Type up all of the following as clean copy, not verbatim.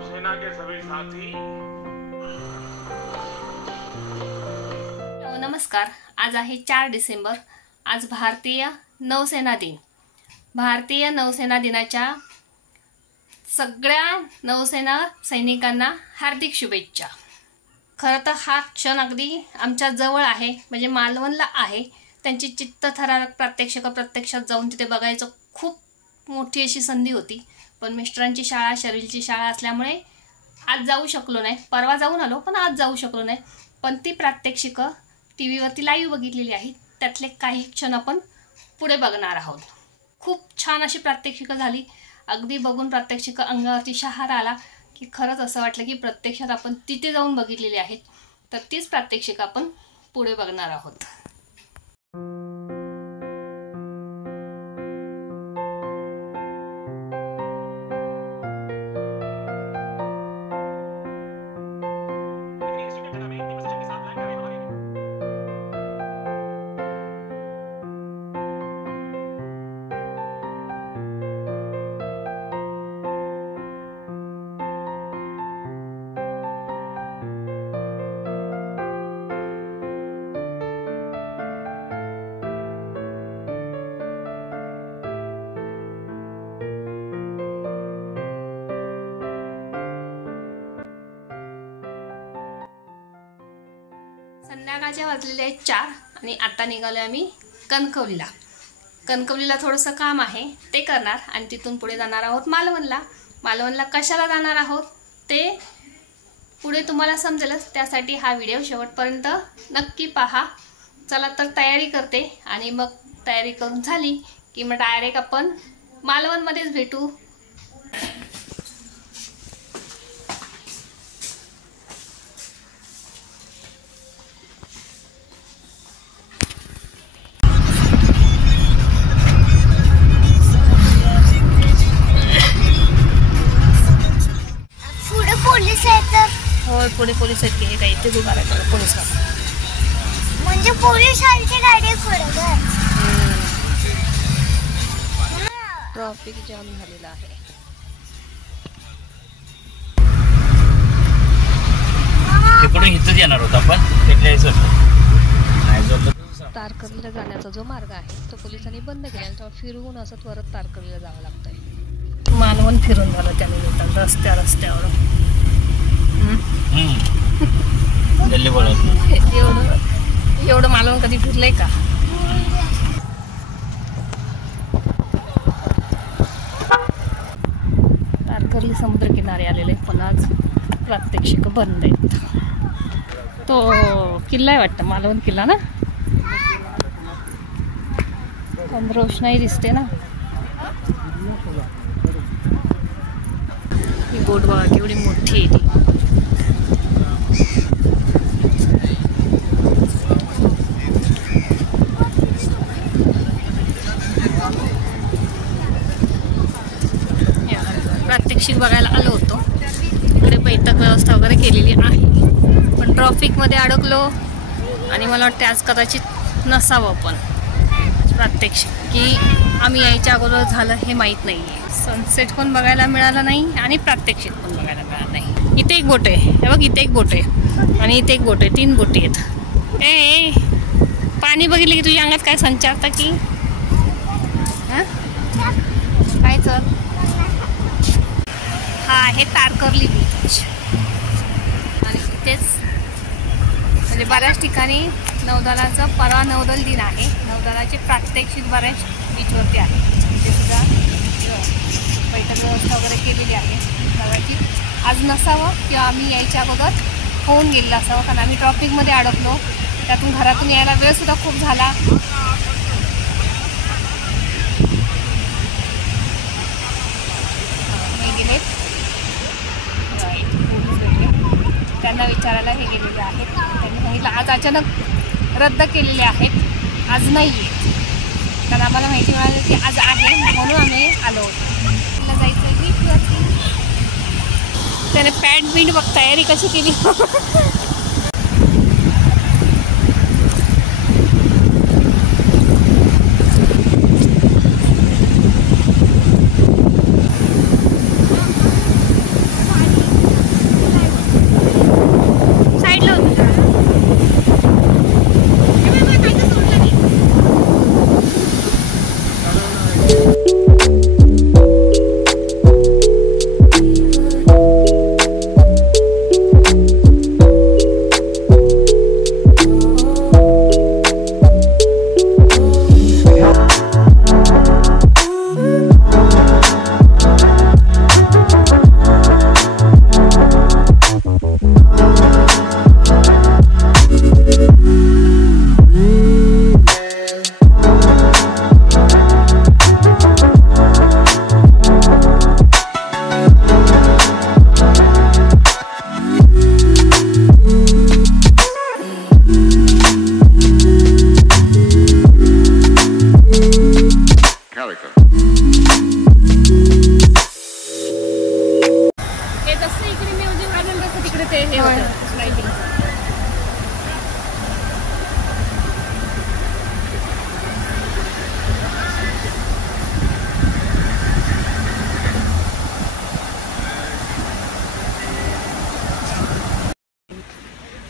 नौसेना के सभी साथी। नमस्कार, आज आहे 4 डिसेंबर। आज भारतीय नौसेना दिन। भारतीय नौसेना दिनाच्या सगळ्या नौसेना सैनिकांना हार्दिक शुभेच्छा। खरं तर हा क्षण अगदी आमच्या जवळ आहे, म्हणजे मालवणला आहे। त्यांची चित्तथरारक प्रात्यक्षिक प्रत्यक्षात जाऊन तिथे बघायचं खूप मोठी अशी संधी होती, पण मिस्टरांची शाळा, शरीरची शाळा असल्यामुळे आज जाऊ शकलो नाही। परवा जाऊन आलो, पण आज जाऊ शकलो नाही। पण ती प्रात्यक्षिक टीव्हीवरती लाईव्ह बघितलेली आहेत, त्यातले काही क्षण आपण पुढे बघणार आहोत। खूप छान अशी प्रात्यक्षिक झाली। अगदी बघून प्रात्यक्षिक अंगावरती शहारा आला की खरंच असं वाटलं की प्रत्यक्षात आपण तिथे जाऊन बघितलेली आहेत। तर तीच प्रात्यक्षिक आपण पुढे बघणार आहोत। संध्याकाळचे वाजलेले आहेत 4 आणि आता निघालो आम्ही कणकवलीला। कणकवलीला थोडंसं काम आहे, ते करणार आणि तिथून पुढे जाणार आहोत मालवणला। मालवणला कशाला जाणार आहोत ते पुढे तुम्हाला समजेलच, त्यासाठी हा व्हिडिओ शेवटपर्यंत नक्की पहा। चला तर तयारी करते आणि मग तयारी करून झाली की मग डायरेक्ट आपण मालवणमध्येच भेटू। पुढे पोलीस आहेत की काही ते उभा राहतात पोलीस म्हणजे पोलिसांची गाडी पुढे ट्रॅफिक जाम झालेला आहे। तिकडून इथंच येणार होता आपण तिकडे तारकर्लीला जाण्याचा जो मार्ग आहे तो पोलिसांनी बंद केला, तेव्हा फिरवून असं परत तारकर्लीला जावं लागतंय। मालवण फिरून झालं त्याने रस्त्यावर एवढं मालवण कधी फिरलंय का? तारकर्ली समुद्र किनारे आलेले, पण आज प्रात्यक्षिक बंद आहेत। तो किल्ला आहे वाटतं, मालवण किल्ला ना, पण रोषणाई दिसते ना। ही बोट बघा केवढी मोठी आहे ती। प्रात्यक्षिक बघायला आलो होतो, इकडे बैठक व्यवस्था वगैरे केलेली आहे, पण ट्रॅफिकमध्ये अडकलो आणि मला वाटते आज कदाचित नसावं पण प्रात्यक्षिक, की आम्ही यायच्या अगोदर झालं हे माहीत नाही आहे। सनसेट पण बघायला मिळाला नाही आणि प्रात्यक्षिक पण बघायला मिळालं नाही। इथे एक बोट आहे, हे बघ, इथे एक बोट आहे आणि इथे एक बोट आहे, 3 बोटी आहेत। ए पाणी बघितलं की तुझ्या अंगात काय संचारतं की हां काय? चल, हा आहे तारकर्ली बीच आणि इथेच म्हणजे बऱ्याच ठिकाणी नौदलाचं परवा नौदल दिन आहे, नौदलाचे प्रात्यक्षिक बऱ्याच बीचवरती आहे। तिथे सुद्धा बैठक व्यवस्था वगैरे केलेली आहे। कदाचित आज नसावं किंवा आम्ही यायच्या अगोदर होऊन गेलेलं असावं, कारण आम्ही ट्रॅफिकमध्ये अडकलो, त्यातून घरातून यायला वेळसुद्धा खूप झाला। त्यांना विचारायला हे गेलेले आहेत, त्यांनी सांगितलं आज अचानक रद्द केलेले आहेत, आज नाही आहेत, कारण आम्हाला माहिती मिळाली की आज आहे, म्हणून आम्ही आलो होतो। तिला जायचं बीचवरती, त्याने पॅन्ट बिंट बघ तयारी कशी केली। जसं इकडे म्युझिक वाजून तसं तिकडे ते हे होतं लाइटिंग.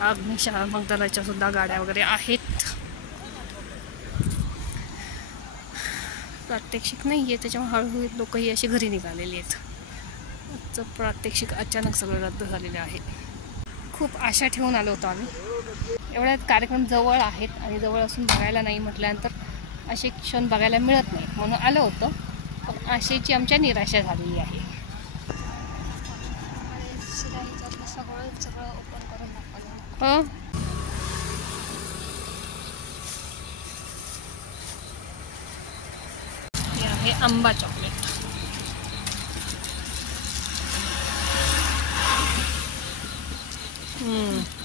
अग्निशामक दलाच्या सुद्धा गाड्या वगैरे आहेत. प्रात्यक्षिक नाही आहे त्याच्यामुळे हळूहळू लोकही अशी घरी निघालेली आहेत. आजचं प्रात्यक्षिक अचानक सगळं रद्द झालेलं आहे. खूप आशा ठेवून आलो होतो आम्ही. एवढ्या कार्यक्रम जवळ आहेत आणि जवळ असून बघायला नाही म्हटल्यानंतर असे क्षण बघायला मिळत नाही म्हणून आलो होतो. पण आशेची आमच्या निराशा झालेली आहे. सगळं ओपन करून दाखवलं. हे आहे आंबा चॉकलेट.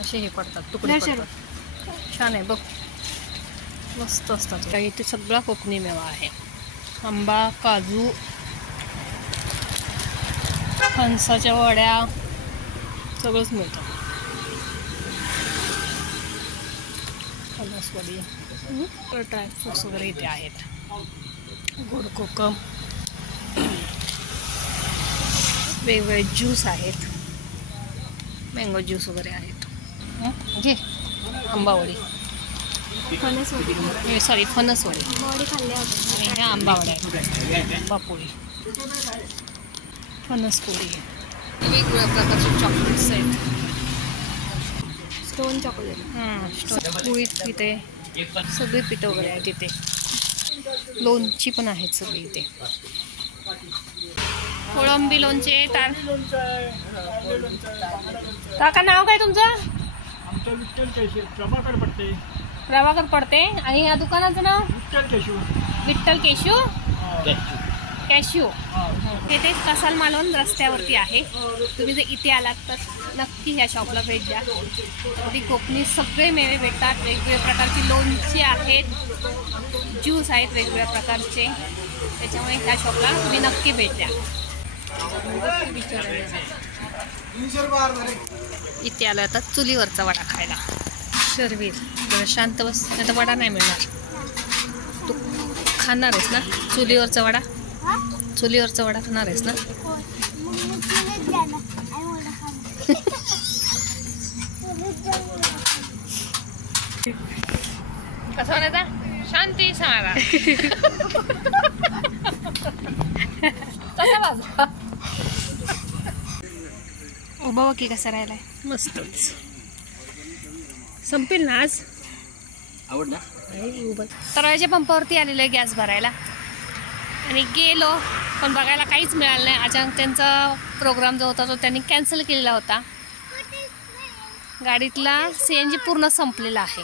असे हे पडतात तुकडे पडतात. छान आहे बघ मस्त असतात. इथे सगळा कोकणी मेवा आहे. आंबा काजू फणसाच्या वड्या सगळंच मिळतं. फणसवडी ड्रायफ्रुट्स वगैरे इथे आहेत. गोड कोकम वेगवेगळे ज्यूस आहेत. मँगो ज्यूस वगैरे आहेत. घे आंबावडी सॉरी फणसवडी आणि ह्या आंबावड्या आहेत. बापोळी फणसपोळी वेगवेगळ्या प्रकारचे चॉकलेट्स आहेत. स्टोन चॉकलेट पोळीत इथे सगळी पिठं वगैरे आहेत. इथे लोणची पण आहेत सगळी इथे. कोळंबी लोणचे. काका नाव काय तुमचं? प्रभाकर पडते. आणि या दुकानाचं नाव विठ्ठल केशू कॅश्यू. हे ते कसाल मालवण रस्त्यावरती आहे. तुम्ही जर इथे आलात तर नक्की ह्या शॉपला भेट द्या. अगदी कोकणी सगळे मेवे भेटतात. वेगवेगळ्या प्रकारची लोणची आहेत. ज्यूस आहेत वेगवेगळ्या प्रकारचे. त्याच्यामुळे ह्या शॉपला तुम्ही नक्की भेट द्या. इथे आलं आता चुलीवरचा वडा खायला. शर्वीर जरा शांत बस नाही तर वडा नाही मिळणार. तू खाणार आहेस ना चुलीवरचा वडा? चुलीवरचा वडा खाणार आहेस ना? कसा म्हणायचा? शांती सांगा. कसा माझा उभा की कसा राहिलाय? मस्तच. संपेल ना आज. आवडला तराव्याच्या पंपावरती आलेलं आहे गॅस भरायला आणि गेलो पण बघायला काहीच मिळालं नाही. अचानक त्यांचा प्रोग्राम जो होता तो त्यांनी कॅन्सल केलेला होता. गाडीतला CNG पूर्ण संपलेला आहे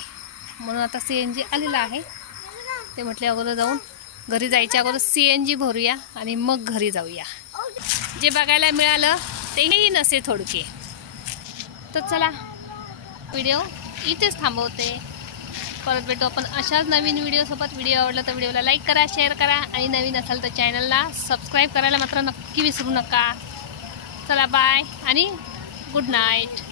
म्हणून आता CNG आलेला आहे. ते म्हटले अगोदर जाऊन घरी जायच्या अगोदर CNG भरूया आणि मग घरी जाऊया. जे बघायला मिळालं तेही नसे थोडके. तर चला व्हिडिओ इथेच थांबवते. परत भेटू आपण अशाच नवीन व्हिडिओसोबत. व्हिडिओ आवडला तर व्हिडिओला लाईक करा, शेअर करा आणि नवीन असाल तर चॅनलला सबस्क्राईब करायला मात्र नक्की विसरू नका. चला बाय आणि गुड नाईट.